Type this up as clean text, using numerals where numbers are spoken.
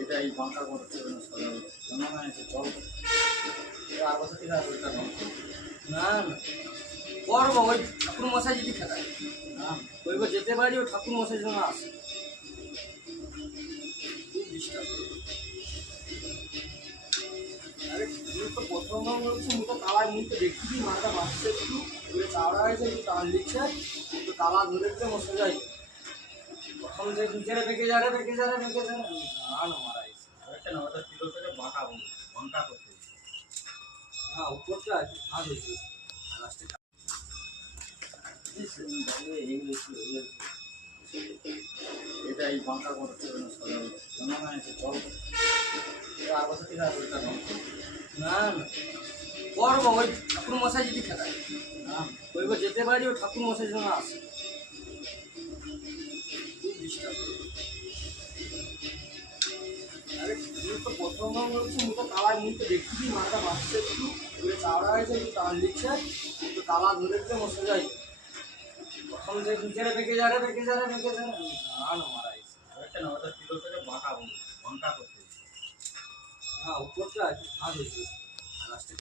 এটাই বাঁকা করতে হবে না চল আর বছর থেকে আর ওইটা না না করবো ওই ঠাকুর মশাই যদি খেলায় ওই যেতে পারি ওই ঠাকুর মশাই জন্য আসে খুব ডিস্টার্ব। আরে তুই তো প্রথম বলছি মুখে তালায় মুখে দেখবি মাথা বাঁচছে একটু ওই চাওড়া হয়েছে একটু টান দিচ্ছে একটু তালা ধরে দিতে মশা যায় প্রথম যে নিচেরে বেঁকে যা রে বেঁকে যা রে বেঁকে যা রে না মারা একটা না ওটা কিলো থেকে বাঁকা বলবো বাঁকা করতে হবে। হ্যাঁ উপরটা একটু ভাগ হয়েছে লাস্টে এটাই বাঁকা করতে হবে না চল আর বছর থেকে আর ওইটা না না করবো ওই ঠাকুর মশাই যদি খেলায় ওই যেতে পারি ওই ঠাকুর মশাই জন্য আসে খুব ডিস্টার্ব। আরে তুই তো প্রথম বলছি মুখে তালায় মুখে দেখবি মাথা বাঁচছে একটু ওই চাওড়া হয়েছে একটু টান দিচ্ছে একটু তালা ধরে দিতে মশা যায় প্রথম যে নিচেরে বেঁকে যা রে বেঁকে যা রে বেঁকে যা না মারা একটা না ওটা কিলো থেকে বাঁকা বলবো বাঁকা করতে হবে। হ্যাঁ উপরটা একটু ভাগ হয়েছে লাস্টে